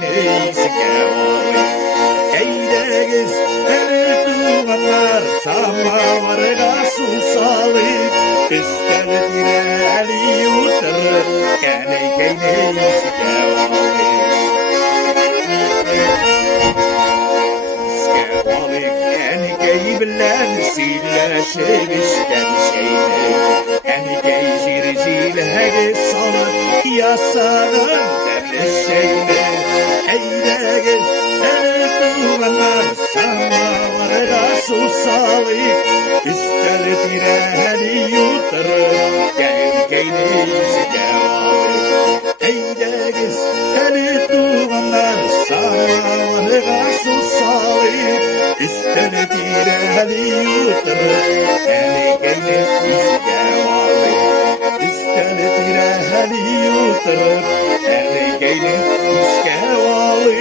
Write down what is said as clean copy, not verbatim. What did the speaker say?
keyneysi kevalı. Eylegiz eli tuğanlar samavarga susalı. Üstel direli yutır keyneysi kevalı. Bilen silleşmişken şeyle Enigey jirjilhegi salıp yasanın derli şeyle Eylegiz tuğanlar samavarga susalıp Üstel direli yutırıp keyneysi kevalı. Eylegiz eli tuğanlar samavarga susalıp Üstel direli yutırıp keyneysi kevalı. Üstel direli yutırıp keyneysi kevalı.